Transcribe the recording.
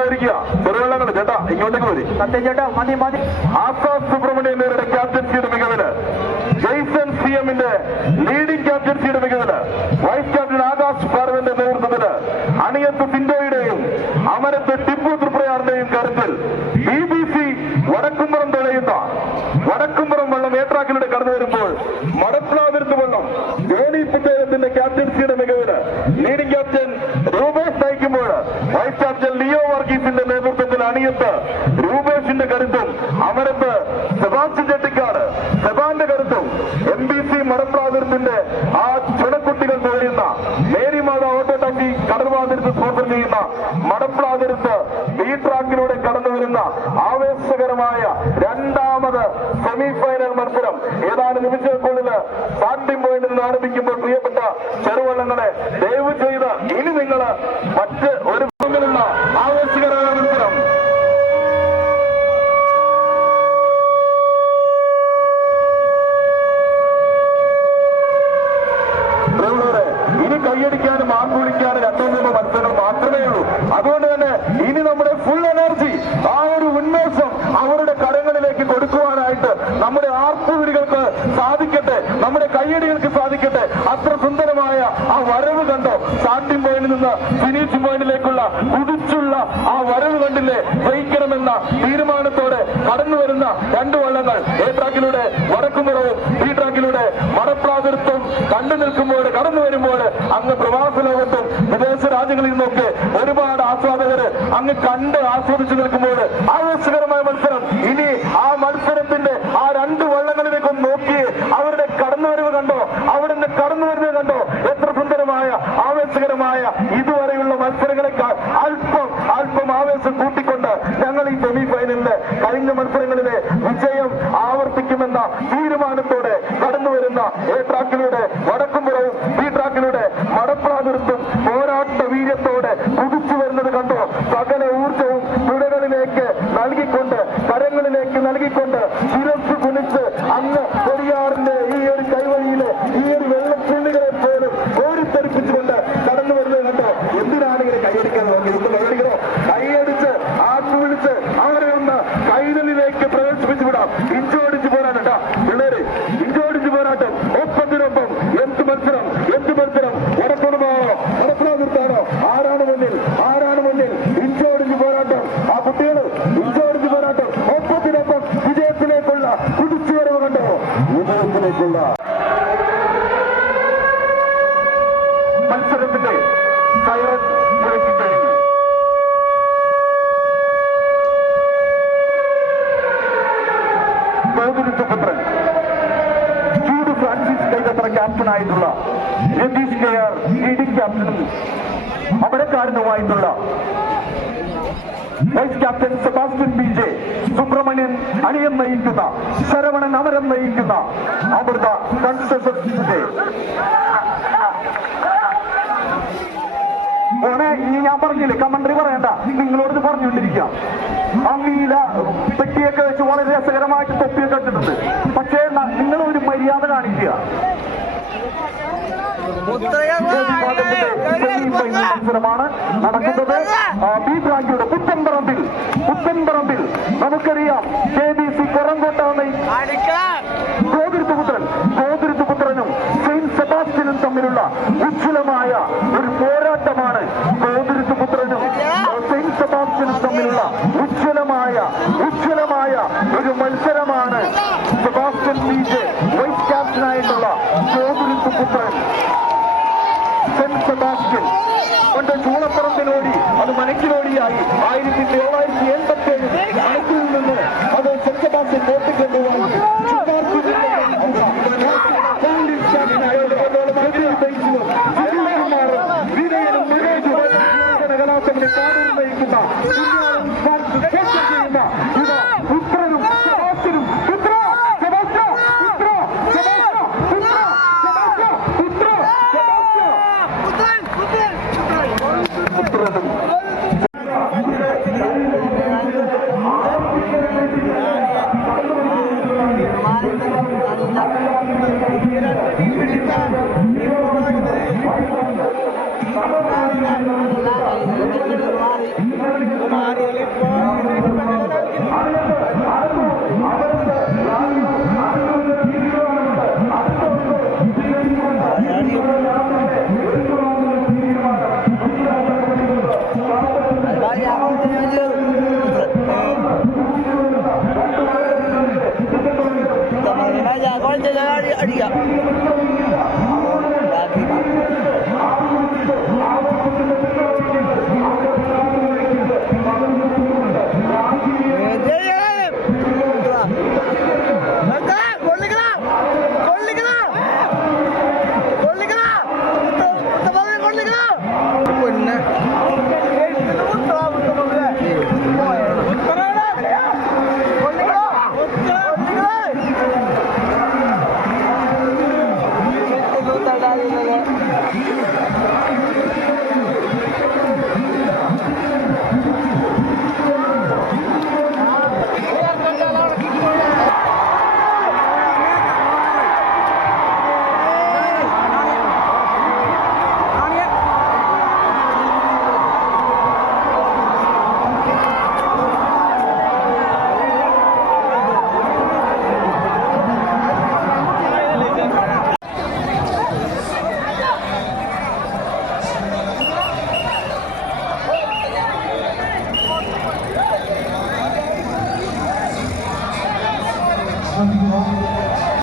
ഉണ്ടായിരിക്കുക. ചെറുവെള്ളങ്ങൾ ചേട്ടാ ഇങ്ങോട്ടേക്ക് വരും. സത്യം ചേട്ടാ മതി മതി. ആസാദ് സുബ്രഹ്മണ്യന്റെ ക്യാപ്റ്റൻസിയുടെ മികവിന്, ജെയ്സൺ സിഎമ്മിന്റെ ലീഡിംഗ് ക്യാപ്റ്റൻസിയുടെ മികവിന്, വൈസ് ക്യാപ്റ്റൻ ആകാശ് പാർവന്റെ നേതൃത്വത്തിന്, അണിയത്ത് സിൻഡോയുടെയും അമരത്ത് ടിപ്പു തൃപ്രയാറിന്റെയും കരുത്തിൽ BBC വടക്കുംപുറം തെളിയുന്ന വടക്കുംപുറം വെള്ളം ഏട്രാക്കിലൂടെ കടന്നു വരുമ്പോൾ മടപ്ലാതിരുത്ത് വെള്ളം ജോണി പുത്തേരത്തിന്റെ ക്യാപ്റ്റൻസിയുടെ മികവിന് ലീഡിംഗ് ക്യാപ്റ്റൻ രൂപേഷ് നയിക്കുമ്പോൾ വൈസ് ക്യാപ്റ്റൻ ലിയോ വർഗീസിന്റെ നേതൃത്വത്തിൽ അണിയത്ത് രൂപേഷിന്റെ കരുത്തും അമരത്ത് സെബാസ്റ്റ്യൻ ചെട്ടിക്കാട് സെബാന്റെ കരുത്തും MBC മടപ്ലാതിരത്തിന്റെ ആ ചുണക്കുട്ടികൾ തെളിയുന്ന മേരിമാത ഓട്ടോ ടാക്സി കടൽവാതിരത്ത് സ്പോൺസർ ചെയ്യുന്ന മടപ്ലാതിരത്ത് ബി ട്രാക്കിലൂടെ കടന്നു വരുന്ന ആവേശകരമായ രണ്ടാമത് സെമിഫൈനൽ മത്സരം ഏതാനും നിമിഷങ്ങൾക്കുള്ളിൽ സ്റ്റാർട്ടിംഗ് പോയിന്റിൽ നിന്ന് ആരംഭിക്കുമ്പോൾ പ്രിയപ്പെട്ട ചെറുവള്ളങ്ങളെ ദയവ് ചെയ്ത് ഇനി നിങ്ങൾ മറ്റ് ഒരു ആവേശകരമായ മത്സരം ഇനി കൈയടിക്കാനും ആർക്കുവിളിക്കാനും 2-3 മത്സരങ്ങൾ മാത്രമേ ഉള്ളൂ. അതുകൊണ്ട് തന്നെ ഇനി നമ്മുടെ ഫുൾ എനർജി ആ ഒരു ഉന്മേഷം അവരുടെ കരങ്ങളിലേക്ക് കൊടുക്കുവാനായിട്ട് നമ്മുടെ ആർപ്പുവിളികൾക്ക് സാധിക്കട്ടെ, നമ്മുടെ കയ്യടികൾക്ക് സാധിക്കട്ടെ. അത്ര സുന്ദരമായ ആ വരവ് കണ്ടോ, സ്റ്റാർട്ടിംഗ് പോയിന്റിൽ നിന്ന് ഫിനിഷിംഗ് പോയിന്റിലേക്കുള്ള കുതിച്ചുള്ള ആ വരവ് കണ്ടില്ലേ. ജയിക്കണമെന്ന തീരുമാനത്തോടെ കടന്നു വരുന്ന 2 വള്ളങ്ങൾ എ ട്രാക്കിലൂടെ വടക്കുമുറവും ബി ട്രാക്കിലൂടെ മടപ്രാതിർത്തും കണ്ടു നിൽക്കുമ്പോൾ കടന്നു വരുമ്പോൾ അങ്ങ് പ്രവാസ ലോകത്തും വിദേശ രാജ്യങ്ങളിൽ നിന്നൊക്കെ ഒരുപാട് ആസ്വാദകര് അങ്ങ് കണ്ട് ആസ്വദിച്ചു നിൽക്കുമ്പോൾ ആവേശകരമായ മത്സരം. ഇനി ആ മത്സരത്തിന്റെ ആ 2 വള്ളങ്ങളിലേക്കും നോക്കി അവരുടെ കടന്നുവരവ് കണ്ടോ, അവിടെ നിന്ന് കടന്നു വരുന്നത് കണ്ടോ. എത്ര സുന്ദരമായ ആവേശകരമായ ഇതുവരെയുള്ള മത്സരങ്ങളെക്കാൾ അല്പം ആവേശം കൂട്ടിക്കൊണ്ട് ഞങ്ങൾ ഈ സെമി ഫൈനലിന് കഴിഞ്ഞ മത്സരങ്ങളിലെ വിജയം ആവർത്തിക്കുമെന്ന തീരുമാനത്തോടെ കടന്നു വരുന്ന എ ട്രാക്കിലൂടെ വടക്കുംപുറവും ബി ട്രാക്കിലൂടെ മടപ്രാതിർത്തും പോരാട്ട വീര്യത്തോടെ കുതിച്ചു വരുന്നത് കണ്ടോ. സകല ഊർജവും തുടകളിലേക്ക് നൽകിക്കൊണ്ട്, കരങ്ങളിലേക്ക് നൽകിക്കൊണ്ട്, ശിരസ് കുനിച്ച് അങ്ങ് പെരിയാറിന്റെ ഈ ഒരു കൈവഴിയിലെ ഈ ഒരു വെള്ളത്തുള്ളികളെ പോലും ഓടിത്തെറിപ്പിച്ചുകൊണ്ട് കടന്നു വരുന്നത് കണ്ടോ. എന്തിനാണ് ഇങ്ങനെ കൈയടിക്കാൻ നോക്കി? കൈയടിക്കണോ? കൈയടിച്ച് ആട്ടുവിളിച്ച് അവരെ ഒന്ന് കൈതലിലേക്ക് പ്രവേശിപ്പിച്ചു വിടാം. ഇഞ്ചോടിച്ച് പോരാട്ടം പിള്ളേര്, ഇഞ്ചോടിച്ച് പോരാട്ടം. ഒപ്പത്തിനൊപ്പം എന്ത് മത്സരം, എന്ത് മത്സരം. വടപ്രാതിർത്താണോ? ആരാണ് മുന്നിൽ? ഇഞ്ചോടിച്ച് പോരാട്ടം. ആ കുട്ടികൾ ഇഞ്ചോടിച്ച് പോരാട്ടം. ഒപ്പത്തിനൊപ്പം വിജയത്തിലേക്കുള്ള കുതിച്ചുവരവ് കണ്ടോ. വിജയത്തിലേക്കുള്ള മത്സരത്തിന്റെ സൈറൻ മുഴക്കി കഴിഞ്ഞു. പുത്രൻ ചൂട് ഫ്രാൻസിസ് കൈതത്ര ക്യാപ്റ്റനായിട്ടുള്ള രതീഷ് കെയർ ലീഡിംഗ് ക്യാപ്റ്റനും അമരക്കാരനുമായിട്ടുള്ള vice captain Sebastian BJ, Subrahmanyan അണിയം നയിക്കുന്ന, ശരവണൻ അമരം നയിക്കുന്ന അമൃത കൺസെഷൻസിന്റെ ഓനെ ഇനി ഞാൻ പറഞ്ഞില്ലേ, കമന്ററി പറയണ്ട, നിങ്ങളോട് പറഞ്ഞുകൊണ്ടിരിക്കാം. ആ നീല പെട്ടിയൊക്കെ വെച്ച് വളരെ രസകരമായിട്ട് തൊപ്പിയൊക്കെ വെച്ചിട്ടുണ്ട്. പക്ഷേ നിങ്ങൾ ഒരു മര്യാദ കാണിക്കുക. മത്സരമാണ് നടക്കുന്നത്. ബി ട്രാക്കിയുടെ പുത്തൻപറമ്പിൽ നമുക്കറിയാം KBC കൊറങ്കോട്ട ഗോതിരുത്തുപുത്രനും സെയിന്റ് സെബാസ്റ്റ്യനും തമ്മിലുള്ള ഉജ്ജ്വലമായ ഒരു പോരാട്ടമാണ്. ഗോതിരുത്തുപുത്രനും സെയിന്റ് സെബാസ്റ്റ്യനും തമ്മിലുള്ള ഉജ്ജ്വലമായ ഒരു മത്സരമാണ്. സെബാസ്റ്റ്യൻ BJ വൈസ് ക്യാപ്റ്റനായിട്ടുള്ള ഗോതിരുത്തുപുത്രൻ സെന്റ് സെബാസ്റ്റ്യൻ കൊണ്ട് ചൂളപ്പറമ്പിലോടി, അത് മനക്കിലോടിയായി 1787 മനക്കിൽ നിന്ന് അത് സെന്റ് സെബാസ്റ്റ്യൻ നോട്ടിക്കൊണ്ടുപോകുന്നു. Thank you. അടിക്കാം